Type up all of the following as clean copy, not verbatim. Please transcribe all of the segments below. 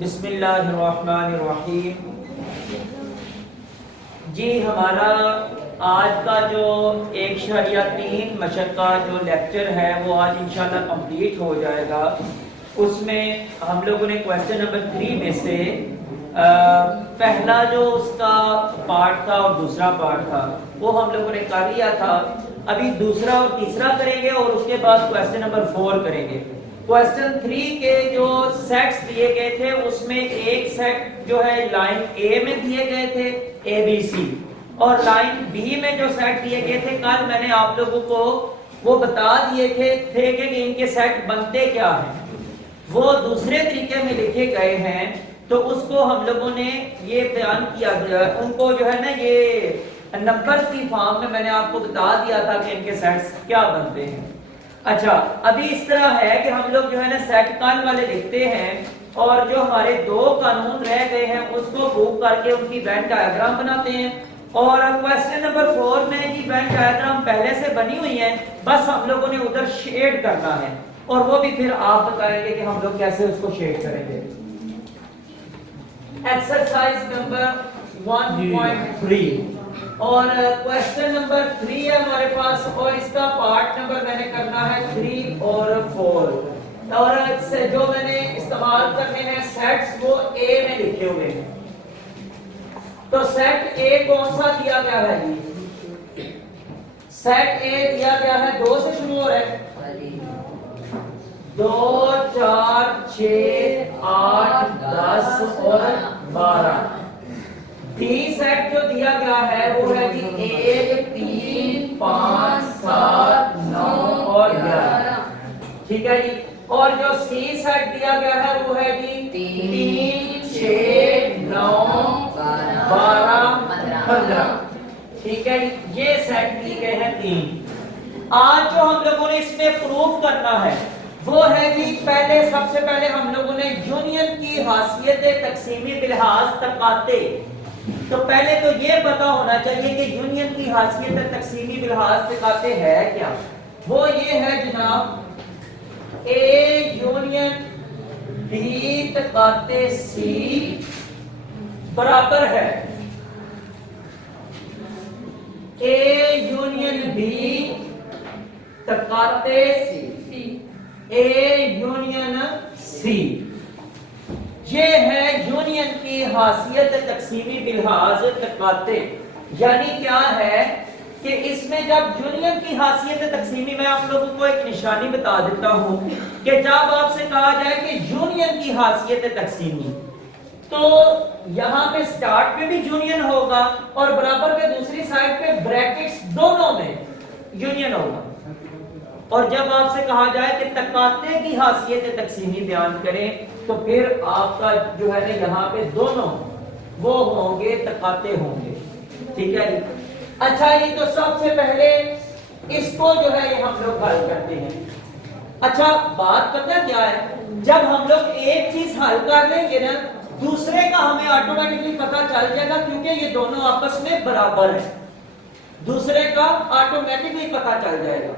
बिस्मिल्लाहिर्रहमानिर्रहीम। जी हमारा आज का जो 1.3 मशक का जो लेक्चर है वो आज इंशाल्लाह कंप्लीट हो जाएगा। उसमें हम लोगों ने क्वेश्चन नंबर 3 में से पहला जो उसका पार्ट था और दूसरा पार्ट था वो हम लोगों ने कर लिया था। अभी दूसरा और तीसरा करेंगे और उसके बाद क्वेश्चन नंबर 4 करेंगे। क्वेश्चन 3 के जो सेट्स दिए गए थे उसमें एक सेट जो है लाइन ए में दिए गए थे ABC, और लाइन बी में जो सेट दिए गए थे कल मैंने आप लोगों को वो बता दिए थे कि इनके सेट बनते क्या हैं, वो दूसरे तरीके में लिखे गए हैं। तो उसको हम लोगों ने ये बयान किया गया, उनको जो है ना ये नंबर्स की फॉर्म में मैंने आपको बता दिया था कि इनके सेट्स क्या बनते हैं। अच्छा, अभी इस तरह है कि हम लोग जो है ना सेट कान वाले लिखते हैं और जो हमारे दो कानून रह गए हैं उसको प्रूव करके उनकी वेन डायग्राम बनाते हैं। और क्वेश्चन नंबर 4 में जी वेन डायग्राम पहले से बनी हुई है, बस हम लोगों ने उधर शेड करना है और वो भी फिर आप बताएंगे कि हम लोग कैसे उसको शेड करेंगे। एक्सरसाइज नंबर 1.3 और क्वेश्चन नंबर 3 है हमारे पास, और इसका पार्ट नंबर मैंने करना है 3 और 4। और जो मैंने इस्तेमाल करने हैं सेट्स वो ए में लिखे हुए हैं। तो सेट ए कौन सा दिया गया है जी? सेट ए दिया गया है 2 से शुरू हो रहा है, 2 4 6 8 10 और 12। डी सेट जो दिया गया है वो है जी 1 3 5 7 9 और 11। ठीक है जी। और जो सी सेट दिया गया है वो है जी 3 6 9 12 15। ठीक है जी, ये सेट दिए गए हैं 3। आज जो हम लोगों ने इसमें प्रूव करना है वो है जी सबसे पहले हम लोगों ने यूनियन की हासियत तकसीमी बिलहाज तकाते। तो पहले तो ये पता होना चाहिए कि यूनियन की हासियत तकसीमी बिलहाज तकाते है क्या। वो ये है जनाब ए यूनियन बी तकाते सी बराबर है ए यूनियन बी तकाते सी ए यूनियन सी। ये है यूनियन की हासियत तकसीमी बिलहाज तकाते। यानी क्या है कि इसमें जब यूनियन की हासियत तकसीमी, मैं आप लोगों को एक निशानी बता देता हूं कि जब आपसे कहा जाए कि यूनियन की हासियत तकसीमी, तो यहां पे स्टार्ट पे भी यूनियन होगा और बराबर के दूसरी साइड पे ब्रैकेट्स दोनों में यूनियन होगा। और जब आपसे कहा जाए कि तकाते की हासियत तकसीमी बयान करें तो फिर आपका जो है ना यहाँ पे दोनों वो होंगे तकाते होंगे। ठीक है जी। अच्छा, ये तो सबसे पहले इसको जो है ये हम लोग हल करते हैं। अच्छा, बात पता क्या है, जब हम लोग एक चीज हल कर लेंगे ना दूसरे का हमें ऑटोमेटिकली पता चल जाएगा, क्योंकि ये दोनों आपस में बराबर है, दूसरे का ऑटोमेटिकली पता चल जाएगा।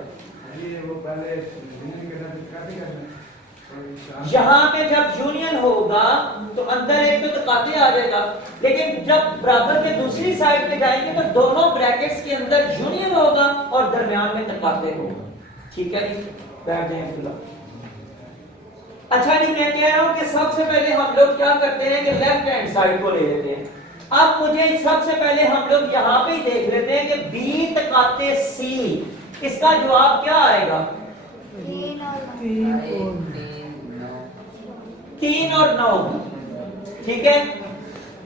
यहाँ पे जब यूनियन होगा तो अंदर एक तो तकाते आ जाएगा, लेकिन जब बराबर के दूसरी साइड पे जाएंगे तो दोनों ब्रैकेट्स के अंदर यूनियन होगा और दरमियान में तकाते होगा। ठीक है जी, बैठ जाए फिलहाल। अच्छा जी, मैं कह रहा हूं कि सबसे पहले हम लोग क्या करते हैं कि लेफ्ट हैंड साइड को ले लेते हैं। अब मुझे सबसे पहले हम लोग यहाँ पे ही देख लेते हैं कि बी तकाते सी, इसका जवाब क्या आएगा? 3 और 9। ठीक है।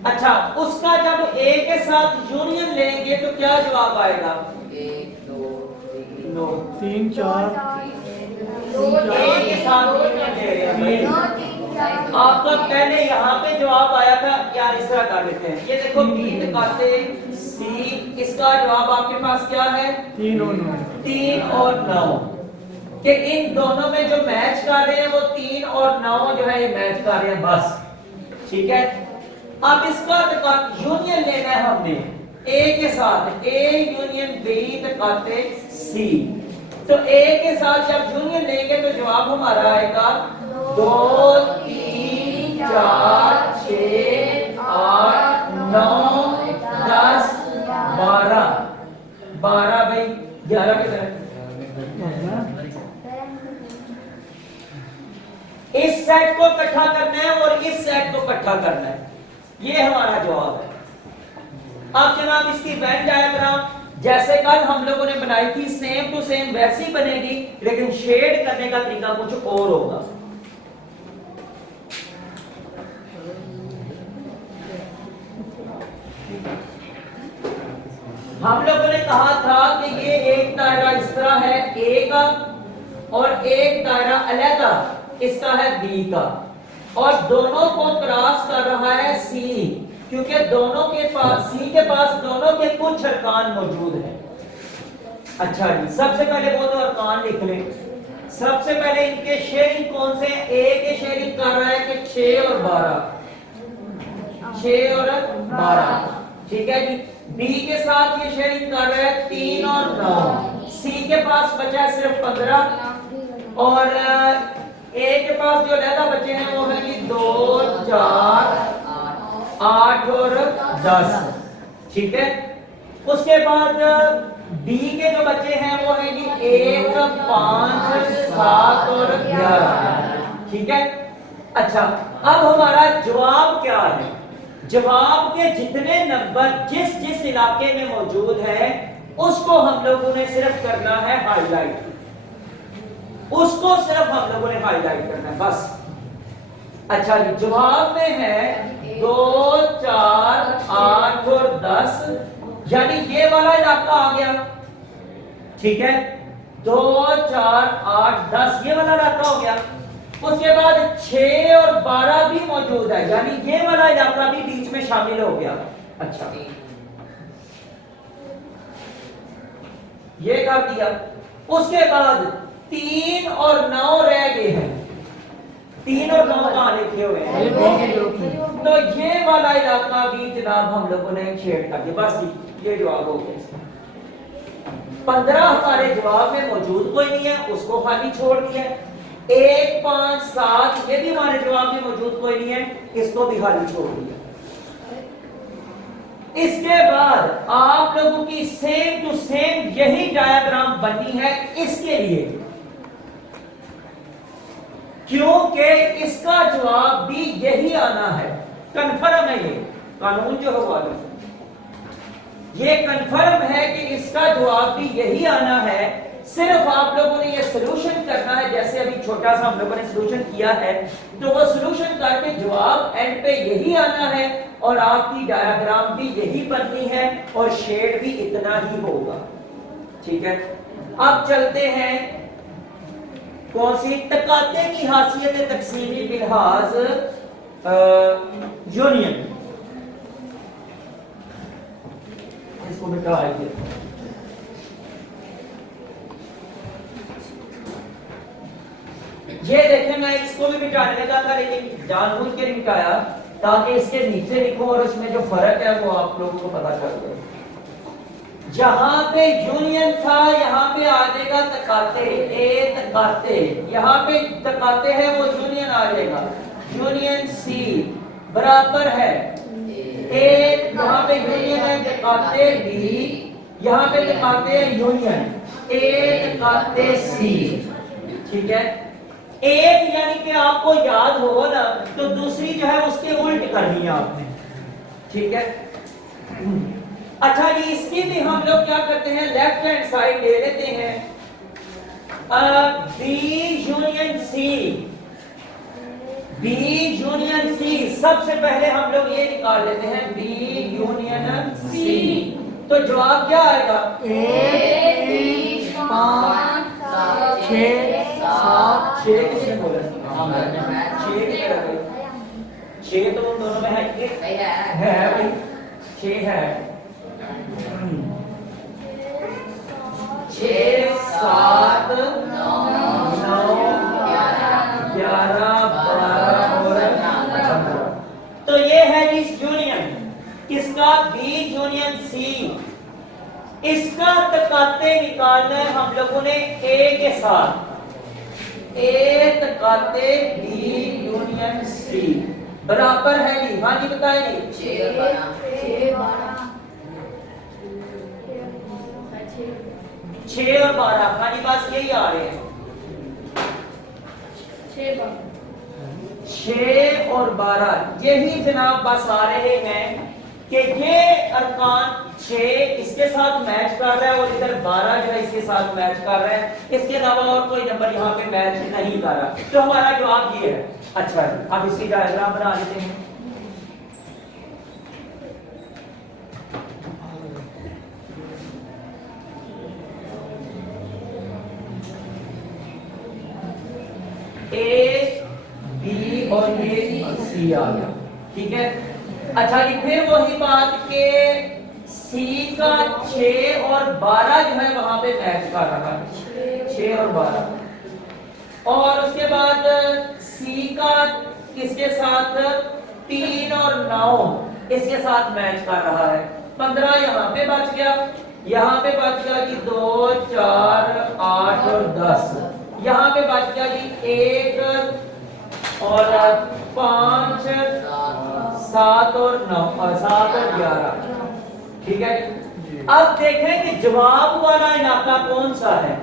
अच्छा, उसका जब ए के साथ यूनियन लेंगे तो क्या जवाब आएगा? 1 2 3 4 ए के साथ यूनियन ले रहे हैं। आपका पहले यहाँ पे जवाब आया था, यार इस तरह कर लेते हैं। ये देखो बी तकाते सी, इसका जवाब आपके पास क्या है? 3 और 9 कि इन दोनों में जो मैच कर रहे हैं वो 3 और 9 जो है ये मैच कर रहे हैं बस। ठीक है। अब इसका यूनियन लेना है हमने ए के साथ, ए यूनियन बी तकाते सी। तो ए के साथ जब यूनियन लेंगे तो जवाब हमारा आएगा 2 3 4 6 8 9 10 12 12 भाई 11 किधर है? इस सेट को इकट्ठा करना है और इस सेट को इकट्ठा करना है, ये हमारा जवाब है। अब जनाब इसकी वेन डायग्राम जैसे कल हम लोगों ने बनाई थी सेम टू सेम वैसी बनेगी, लेकिन शेड करने का तरीका कुछ और होगा। हम लोगों ने कहा था कि ये एक दायरा इस तरह है ए का और एक दायरा अलग इसका है बी का, और दोनों को क्रॉस कर रहा है सी, क्योंकि दोनों के पास सी के पास दोनों के कुछ अरकान मौजूद हैं। अच्छा जी, सबसे पहले वो तो अरकान लिख लें। सबसे पहले इनके शेयरिंग कौन से हैं? ए के शेयरिंग कर रहा है कि 6 और 12, 6 और 12, ठीक है जी। बी के साथ ये शेयरिंग कर रहा है 3 और 9, सी के पास बचा है सिर्फ 15, और ए के पास जो लहदा बचे हैं वो है 2 4 8 और 10, ठीक है। उसके बाद बी के जो बच्चे हैं वो है 1 5 7 और 11, ठीक है। अच्छा, अब हमारा जवाब क्या है? जवाब के जितने नंबर जिस जिस इलाके में मौजूद है उसको हम लोगों ने सिर्फ करना है हाईलाइट, उसको सिर्फ हम लोगों ने हाईलाइट करना है बस। अच्छा जी, जवाब में है 2 4 8 और 10, यानी ये वाला इलाका आ गया, ठीक है। 2 4 8 10 ये वाला इलाका हो गया। उसके बाद 6 और 12 भी मौजूद है, यानी ये वाला इलाका भी बीच में शामिल हो गया। अच्छा, ये कर दिया। उसके बाद 3 और 9 रह गए हैं, 3 और 9 कहां लिखे हुए हैं? तो ये वाला इलाका भी जनाब हम लोगों ने छेड़ कर दिया, बस ये जवाब हो गया। 15 हमारे जवाब में मौजूद कोई नहीं है, उसको खाली छोड़ दिया। 1 5 7 ये भी हमारे जवाब में मौजूद कोई नहीं है, इसको भी खाली छोड़ दिया। इसके बाद आप लोगों की सेम टू सेम यही डायग्राम बनी है इसके लिए, क्योंकि इसका जवाब भी यही आना है। कन्फर्म है, ये कानून जो होगा ये कन्फर्म है कि इसका जवाब भी यही आना है। सिर्फ आप लोगों ने ये सॉल्यूशन करना है, जैसे अभी छोटा सा हम लोगों ने सॉल्यूशन किया है, तो वो सॉल्यूशन करके जवाब एंड पे यही आना है और आपकी डायग्राम भी यही बननी है और शेड भी इतना ही होगा, ठीक है। अब चलते हैं कौन सी तकाते की हासियत तकसीमी बिलहाज यूनियन, इसको मिटाइए। ये देखें, मैं इसको भी मिटाने लगा था लेकिन जानबूझ के मिटाया ताकि इसके नीचे लिखो और उसमें जो फर्क है वो आप लोगों को पता चल जाए। जहां पे यूनियन था यहाँ पे आ जाएगा तकाते, ए तकाते, यहाँ पे तकाते है वो यूनियन आ जाएगा। यूनियन सी बराबर है ए, यहाँ पे यूनियन है तकाते बी, यहाँ पे तकाते है यूनियन ए तकाते सी, ठीक है। एक यानी कि आपको याद हो ना, तो दूसरी जो है उसके उल्ट करनी है आपने, ठीक है। अच्छा जी, इसकी भी हम लोग क्या करते हैं, लेफ्ट हैंड साइड ले लेते हैं। B union C, B union C, सबसे पहले हम लोग ये निकाल लेते हैं बी यूनियन सी। तो जवाब क्या आएगा? 1 5 6 7 6 किसने बोला? 6 की तरह 6 तो उन दोनों में है भाई, 6 है। 6 7 9 11 12 और 15। तो ये है इस यूनियन किसका? B union C. इसका तकाते निकालना है हम लोगों ने ए के साथ, ए तकाते बी सी बराबर है जी। हाँ जी बताइए। 6 और 12 6 और 12 हमारी पास यही आ रहे हैं। 6 और 12 यही जनाब बस आ रहे हैं कि ये अरकान 6 इसके साथ मैच कर रहा है और इधर 12 जो है इसके साथ मैच कर रहा है। इसके अलावा और कोई नंबर यहाँ पे मैच नहीं कर रहा। तो हमारा जवाब ये है। अच्छा अब इसकी डायग्राम बना लेते हैं। ए बी और ये सी आ गया। ठीक है। अच्छा जी फिर वही बात के सी का 6 और 12 जो है वहां पे मैच कर रहा है। 6 और 12 और उसके बाद सी का किसके साथ 3 और 9 इसके साथ मैच कर रहा है। 15 यहाँ पे बच गया। यहाँ पे बच गया जी 2 4 8 और 10। यहाँ पे बच गया जी 1 और 5 7 और 9 7 और 11। ठीक है। अब देखें कि जवाब वाला इलाका कौन सा है।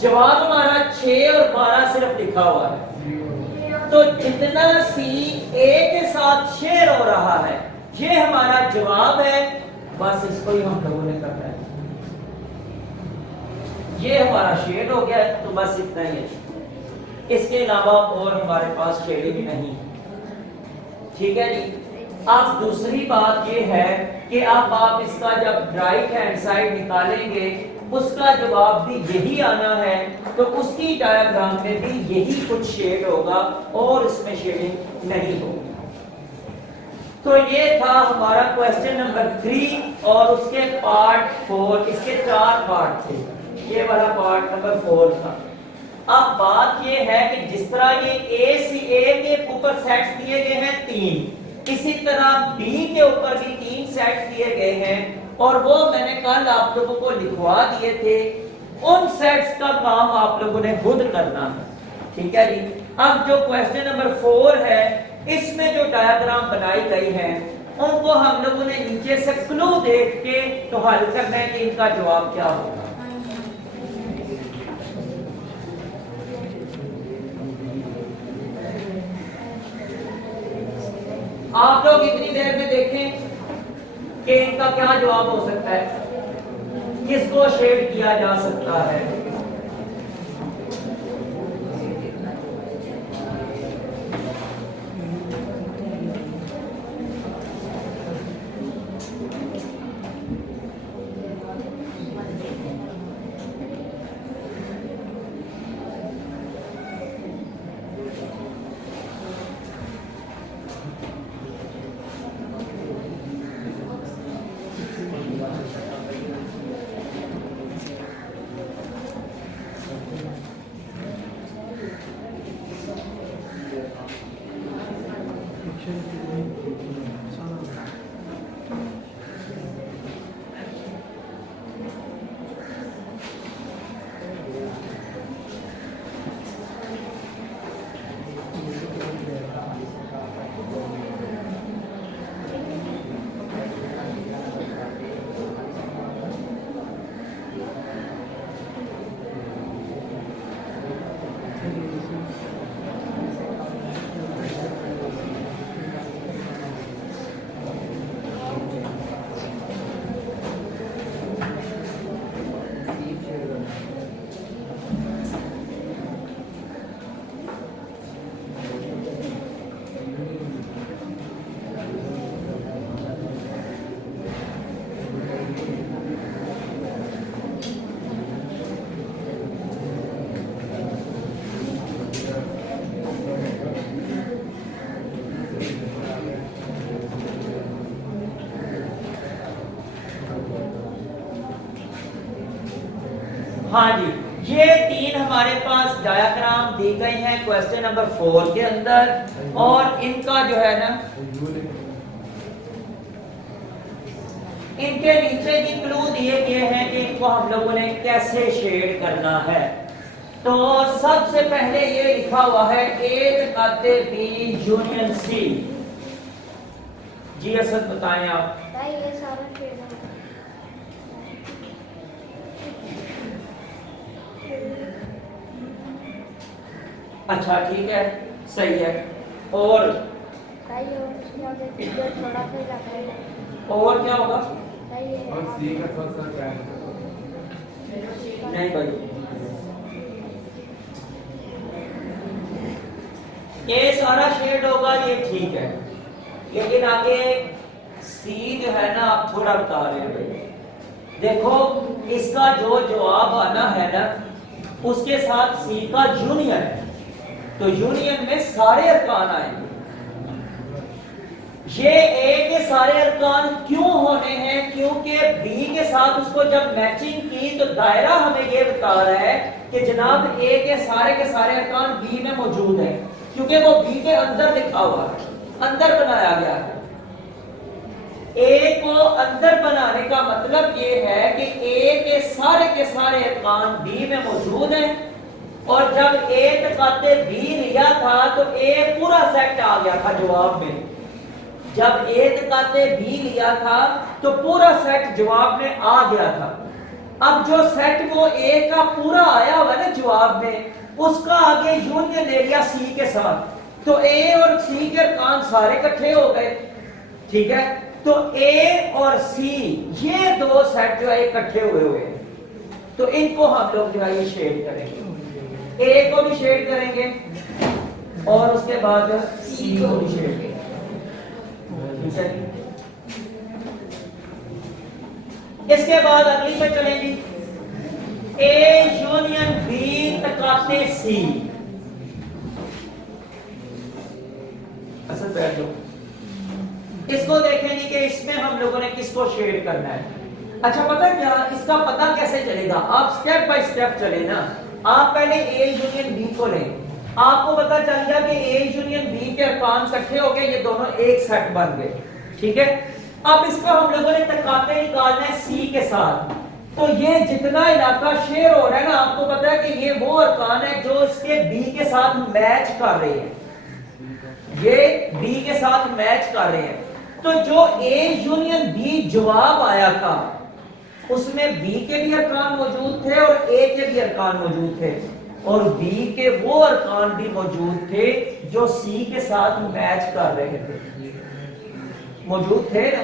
जवाब हमारा 6 और 12 सिर्फ लिखा हुआ है। तो जितना सी ए के साथ शेयर हो रहा है ये हमारा जवाब है। बस इसको ही हम लोगों ने करना है। ये हमारा शेड हो गया तो बस इतना ही है। इसके अलावा और हमारे पास शेडिंग नहीं। ठीक है जी। अब दूसरी बात ये है कि अब आप इसका जब राइट हैंड साइड निकालेंगे उसका जवाब भी यही आना है। तो उसकी डायग्राम में भी यही कुछ शेड होगा और इसमें शेडिंग नहीं होगी। तो ये था हमारा क्वेश्चन नंबर 3 और उसके पार्ट 4। इसके 4 पार्ट थे। ये वाला पार्ट नंबर 4 था। अब बात ये है कि जिस तरह ये ए के ऊपर सेट्स दिए गए हैं 3, इसी तरह बी के ऊपर भी 3 सेट्स दिए गए हैं और वो मैंने कल आप लोगों को लिखवा दिए थे। उन सेट्स का काम आप लोगों ने खुद करना है। ठीक है जी। अब जो क्वेश्चन नंबर 4 है इसमें जो डायग्राम बनाई गई है उनको हम लोगों ने नीचे से क्लू देख के तो हल करना है कि इनका जवाब क्या होगा। आप लोग इतनी देर में देखें कि इनका क्या जवाब हो सकता है, किसको शेड किया जा सकता है। हाँ जी, ये 3 हमारे पास डायग्राम दी गई हैं क्वेश्चन नंबर 4 के अंदर और इनका जो है ना इनके नीचे भी क्लू दिए गए हैं कि इनको हम लोगों ने कैसे शेड करना है। तो सबसे पहले ये लिखा हुआ है ए तकाते बी यूनियन सी। जी असद बताएं आप। ये सारा शेड अच्छा ठीक है, सही है। और थोड़ा सा लग रहा है। और क्या होगा? और सी का थोड़ा सा क्या है? नहीं भाई, ये सारा शेड होगा, ये ठीक है, लेकिन आगे सी जो है ना आप थोड़ा बता रहे हैं भाई। देखो इसका जो जवाब आना है ना उसके साथ सी का यूनियन है, तो यूनियन में सारे अरकान आएंगे। ये ए के सारे अरकान क्यों होने हैं? क्योंकि बी के साथ उसको जब मैचिंग की तो दायरा हमें ये बता रहा है कि जनाब ए के सारे अरकान बी में मौजूद है, क्योंकि वो बी के अंदर लिखा हुआ है, अंदर बनाया गया है। ए को अंदर बनाने का मतलब ये है कि ए के सारे अरकान बी में मौजूद हैं, और जब ए तकाते बी लिया था तो ए पूरा सेट आ गया था जवाब में। जब ए तकाते बी लिया था तो पूरा सेट जवाब में आ गया था। अब जो सेट वो ए का पूरा आया हुआ ना जवाब में, उसका आगे यूनियन ले लिया सी के साथ, तो ए और सी के अरकान सारे इकट्ठे हो गए। ठीक है, तो ए और सी ये दो सेट जो है इकट्ठे हुए हैं, तो इनको हम लोग जो है ये शेड करेंगे। ए को भी शेड करेंगे और उसके बाद सी को भी शेड करेंगे। इसके बाद अगली पे चलेंगी, ए यूनियन बी तकाते सी। असल बैठ लो, इसको देखेंगे कि इसमें हम लोगों ने किसको शेड करना है। अच्छा पता क्या, इसका पता कैसे चलेगा? आप स्टेप बाय स्टेप चले ना। आप पहले ए यूनियन बी को लें, आपको पता चल गया कि ए यूनियन बी के अरकान इकट्ठे हो गए, ये दोनों एक सेट बन गए। ठीक है, अब इसका हम लोगों ने तकाते निकालना है सी के साथ। तो ये जितना इलाका शेयर हो रहा है ना, आपको पता है कि ये वो अरकान है जो इसके बी के साथ मैच कर रहे हैं, ये बी के साथ मैच कर रहे हैं। तो जो ए यूनियन बी जवाब आया था उसमें बी के भी अरकान मौजूद थे और ए के भी अरकान मौजूद थे, और बी के वो अरकान भी मौजूद थे जो सी के साथ मैच कर रहे थे, मौजूद थे ना।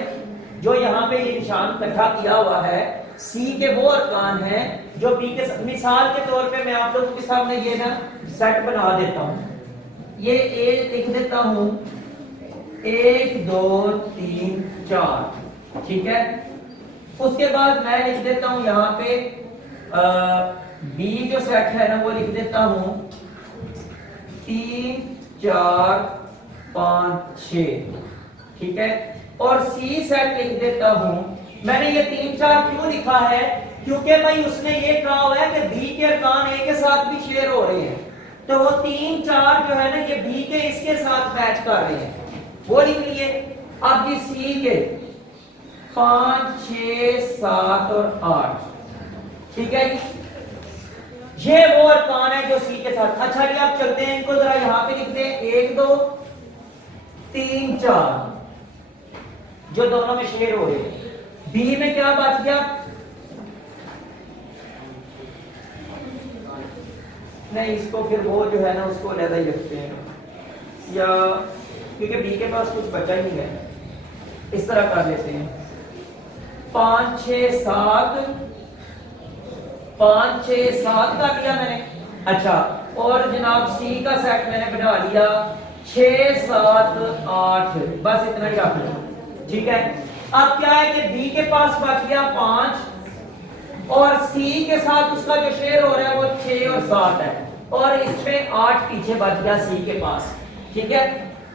जो यहाँ पे ये निशान इकट्ठा किया हुआ है, सी के वो अरकान हैं जो बी के साथ। मिसाल के तौर पे मैं आप लोगों के सामने ये ना सेट बना देता हूँ। ये ए लिख देता हूँ 1 2 3 4, ठीक है। उसके बाद मैं लिख देता हूँ यहाँ पे बी जो सेट है ना वो लिख देता हूँ 3 4 5 6, ठीक है। और सी सेट लिख देता हूं। मैंने ये 3 4 क्यों लिखा है? क्योंकि भाई उसने ये कहा हुआ है कि बी के अरकान ए के साथ भी शेयर हो रहे हैं, तो वो 3 4 जो है ना ये बी के इसके साथ मैच कर रहे हैं, वो लिख लिए। अब ये सी के 5 6 7 और 8, ठीक है। ये वो अरकान है जो सी के साथ। अच्छा जी आप चलते हैं, इनको जरा यहां पे लिखते हैं 1 2 3 4 जो दोनों में शेयर हो रहे हैं। बी में क्या बच गया? नहीं, इसको फिर वो जो है ना उसको अलग ही रखते हैं, या क्योंकि बी के पास कुछ बचा ही नहीं है, इस तरह कर लेते हैं 5 6 7 5 6 7 कर लिया मैंने। अच्छा, और जनाब सी का सेट मैंने बना लिया 6 7 8, बस इतना ही रख लो, ठीक है। अब क्या है कि बी के पास बच गया 5 और सी के साथ उसका जो शेयर हो रहा है वो 6 और 7 है, और इसमें 8 पीछे बच गया सी के पास, ठीक है।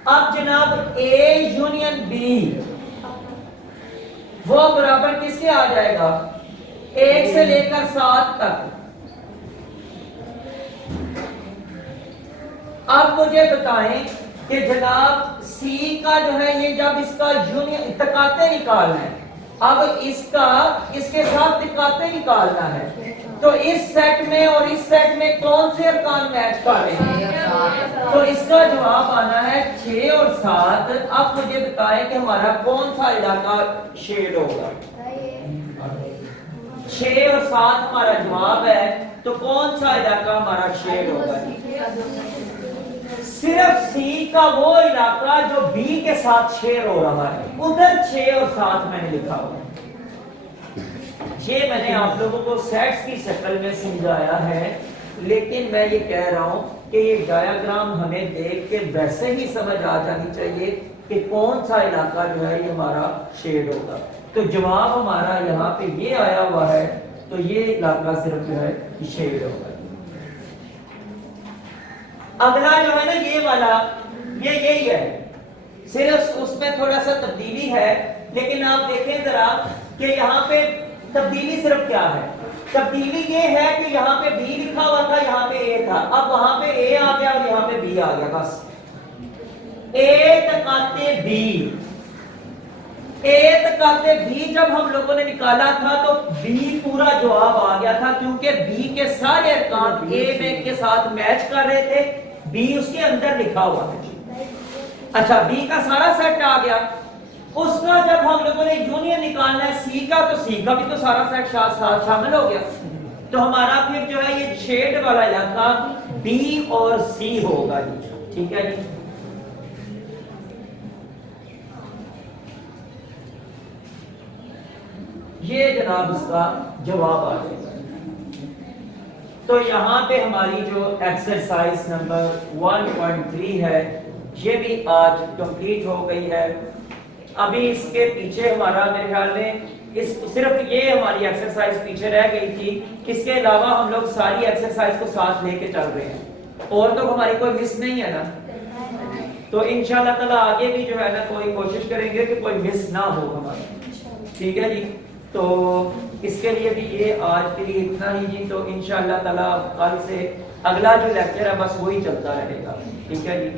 अब जनाब ए यूनियन बी वो बराबर किसके आ जाएगा? 1 से लेकर 7 तक। अब मुझे बताएं कि जनाब सी का जो है ये जब इसका यूनियन तकाते निकालना है, अब इसका इसके साथ तकाते निकालना है, तो इस सेट में और इस सेट में कौन से अरकान मैच कर रहे हैं? तो इसका जवाब आना है 6 और 7। अब मुझे बताएं कि हमारा कौन सा इलाका शेड होगा? 6 और 7 हमारा जवाब है, तो कौन सा इलाका हमारा शेड होगा? सिर्फ सी का वो इलाका जो बी के साथ शेयर हो रहा है, उधर 6 और 7 मैंने लिखा हुआ। ये मैंने आप लोगों को सेट्स की शक्ल में समझाया है, लेकिन मैं ये कह रहा हूं कि ये डायग्राम हमें देख के वैसे ही समझ आ जानी चाहिए कि कौन सा इलाका जो है ये हमारा शेड होगा। तो जवाब हमारा यहाँ पे ये आया हुआ है, तो ये इलाका सिर्फ जो है शेड होगा। अगला जो है ना ये वाला, ये यही है, सिर्फ उसमें थोड़ा सा तब्दीली है, लेकिन आप देखें जरा कि यहाँ पे तब्दीली सिर्फ क्या है? तब्दीली ये है कि यहाँ पे बी लिखा हुआ था, यहाँ पे ए था, अब वहां पे ए आ गया और यहाँ पे बी आ गया। बस ए तकाते बी, ए तकाते बी जब हम लोगों ने निकाला था तो बी पूरा जवाब आ गया था, क्योंकि बी के सारे अरकान ए में के साथ मैच कर रहे थे, बी उसके अंदर लिखा हुआ है। अच्छा, बी का सारा सेट आ गया। उसका जब हम लोगों ने यूनियन निकालना है सी का, तो सी का भी तो सारा सेट साथ शामिल हो गया। तो हमारा फिर जो है ये शेड वाला इलाका बी और सी होगा जी। ठीक है जी। ये जनाब उसका जवाब आ जाएगा। तो यहाँ पे हमारी जो एक्सरसाइज नंबर 1.3 है ये भी आज कंप्लीट हो गई है। अभी इसके पीछे हमारा मेरे ख्याल में इस सिर्फ ये हमारी एक्सरसाइज पीछे रह गई थी। इसके अलावा हम लोग सारी एक्सरसाइज को साथ लेके चल रहे हैं, और तो हमारी कोई मिस नहीं है ना। तो इंशाल्लाह ताला आगे भी जो है ना कोई कोशिश करेंगे कि कोई मिस ना हो हमारी। ठीक है जी। तो इसके लिए भी ये आज के लिए इतना ही जी। तो इंशाल्लाह ताला कल से अगला जो लेक्चर है बस वही चलता रहेगा। ठीक है जी।